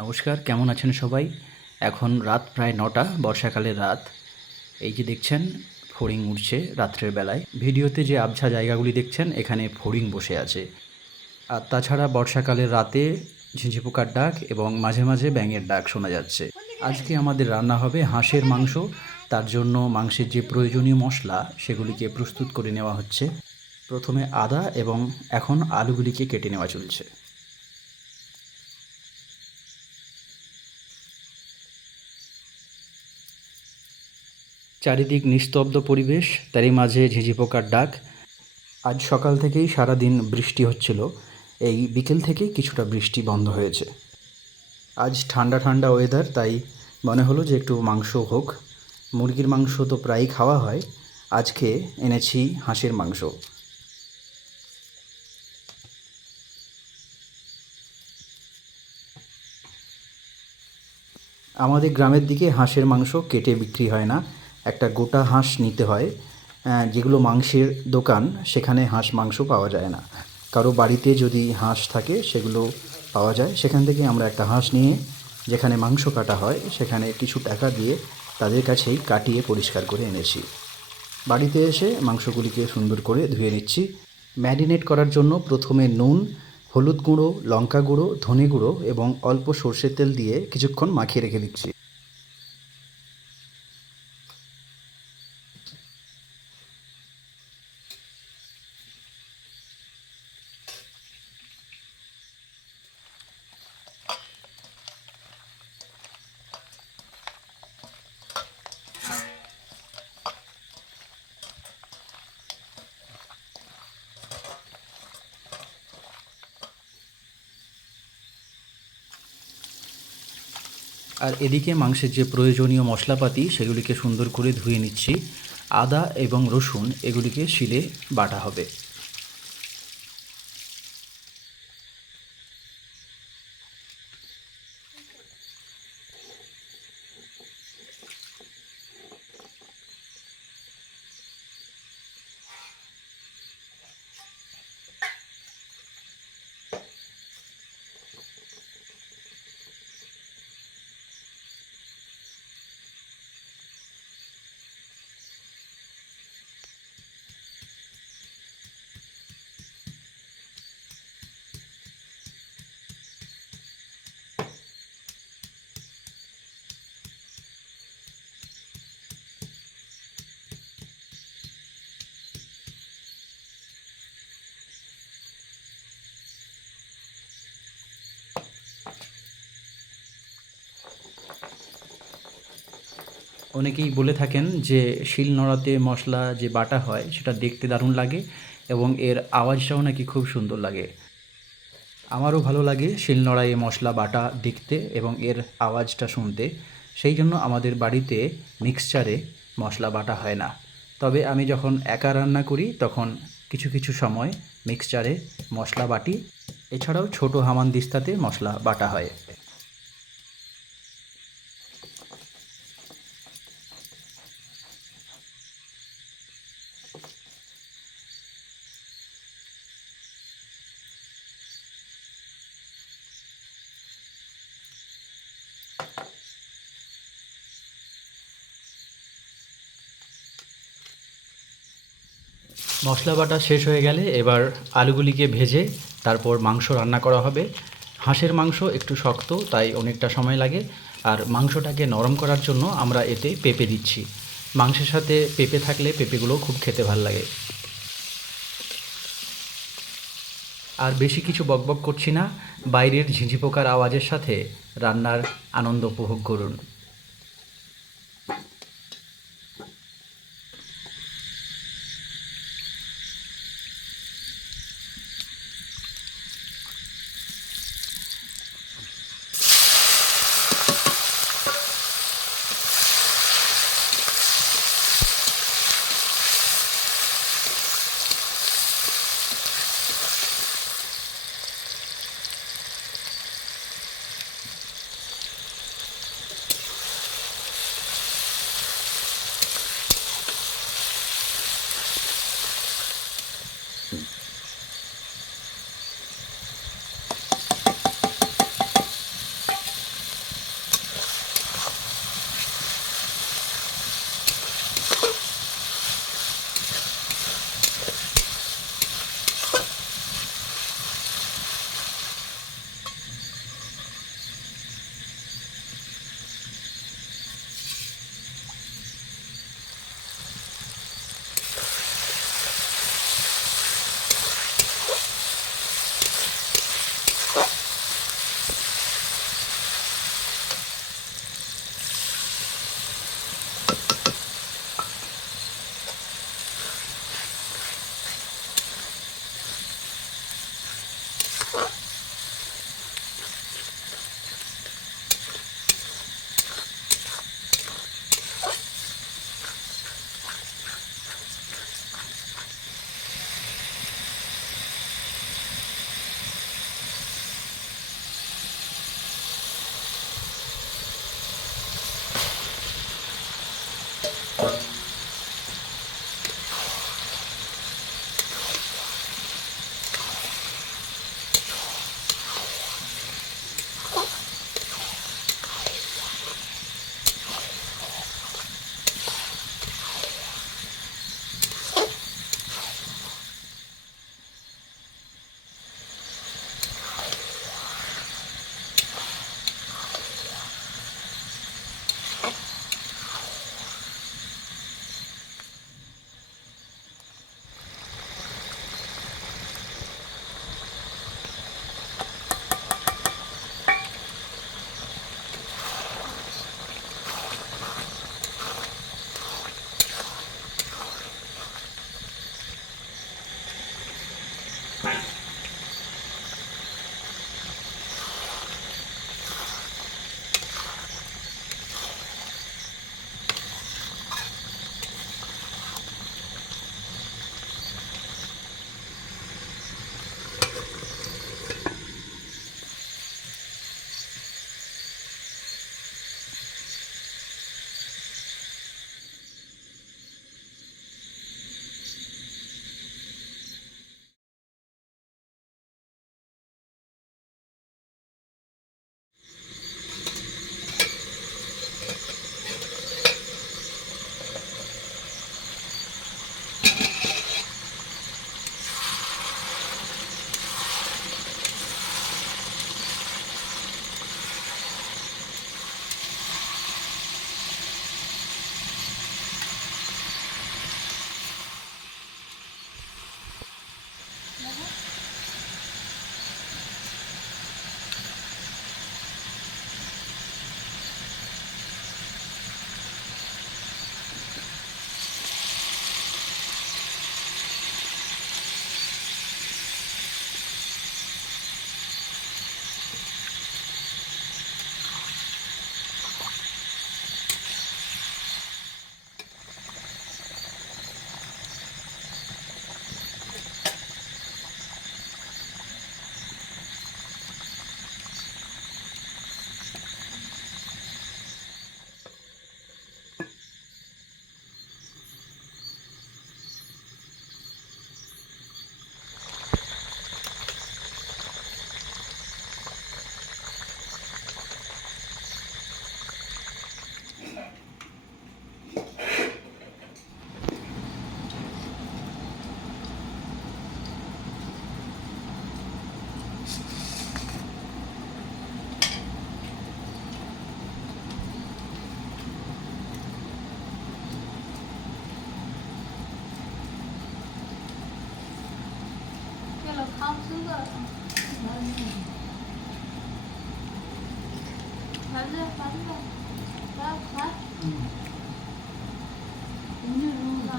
নমস্কার, কেমন আছেন সবাই? এখন রাত প্রায় ৯টা, বর্ষাকালের রাত। এই যে দেখছেন ফড়িং উড়ছে রাত্রের বেলায়। ভিডিওতে যে আবছা জায়গাগুলি দেখছেন এখানে ফড়িং বসে আছে। আর তাছাড়া বর্ষাকালের রাতে ঝিঁঝি পোকার ডাক এবং মাঝে মাঝে ব্যাঙের ডাক শোনা যাচ্ছে। আজকে আমাদের রান্না হবে হাঁসের মাংস। তার জন্য মাংসের যে প্রয়োজনীয় মশলা সেগুলিকে প্রস্তুত করে নেওয়া হচ্ছে। প্রথমে আদা এবং এখন আলুগুলিকে কেটে নেওয়া চলছে। চারিদিক নিস্তব্ধ পরিবেশ, তারই মাঝে ঝিঁঝি পোকার ডাক। আজ সকাল থেকেই সারাদিন বৃষ্টি হচ্ছিল। এই বিকেল থেকে কিছুটা বৃষ্টি বন্ধ হয়েছে। আজ ঠান্ডা ঠান্ডা ওয়েদার, তাই মনে হলো যে একটু মাংস হোক। মুরগির মাংস তো প্রায়ই খাওয়া হয়, আজকে এনেছি হাঁসের মাংস। আমাদের গ্রামের দিকে হাঁসের মাংস কেটে বিক্রি হয় না, একটা গোটা হাঁস নিতে হয়। যেগুলো মাংসের দোকান সেখানে হাঁস মাংস পাওয়া যায় না। কারো বাড়িতে যদি হাঁস থাকে সেগুলো পাওয়া যায়, সেখান থেকে আমরা একটা হাঁস নিয়ে যেখানে মাংস কাটা হয় সেখানে কিছু টাকা দিয়ে তাদের কাছেই কাটিয়ে পরিষ্কার করে এনেছি। বাড়িতে এসে মাংসগুলিকে সুন্দর করে ধুয়ে নিচ্ছি। ম্যারিনেট করার জন্য প্রথমে নুন, হলুদ গুঁড়ো, লঙ্কা গুঁড়ো, ধনে গুঁড়ো এবং অল্প সর্ষের তেল দিয়ে কিছুক্ষণ মাখিয়ে রেখে দিচ্ছি। আর এদিকে মাংসের যে প্রয়োজনীয় মশলাপাতি সেগুলিকে সুন্দর করে ধুয়ে নিচ্ছি। আদা এবং রসুন এগুলিকে শিলে বাটা হবে। অনেকেই বলে থাকেন যে শিলনোড়াতে মশলা যে বাটা হয় সেটা দেখতে দারুণ লাগে এবং এর আওয়াজটাও নাকি খুব সুন্দর লাগে। আমারও ভালো লাগে শিলনোড়ায় মশলা বাটা দেখতে এবং এর আওয়াজটা শুনতে। সেই জন্য আমাদের বাড়িতে মিক্সচারে মশলা বাটা হয় না। তবে আমি যখন একা রান্না করি তখন কিছু কিছু সময় মিক্সচারে মশলা বাটি। এছাড়াও ছোটো হামানদিস্তাতে মশলা বাটা হয়। মশলা বাটা শেষ হয়ে গেলে এবার আলুগুলিকে ভেজে তারপর মাংস রান্না করা হবে। হাঁসের মাংস একটু শক্ত, তাই অনেকটা সময় লাগে। আর মাংসটাকে নরম করার জন্য আমরা এতে পেঁপে দিচ্ছি। মাংসের সাথে পেঁপে থাকলে পেঁপেগুলো খুব খেতে ভাল লাগে। আর বেশি কিছু বকবক করছি না, বাইরের ঝিঁঝি পোকার আওয়াজের সাথে রান্নার আনন্দ উপভোগ করুন। খাওয়া শুরু করো। ভালো ভালো খাও খাও। না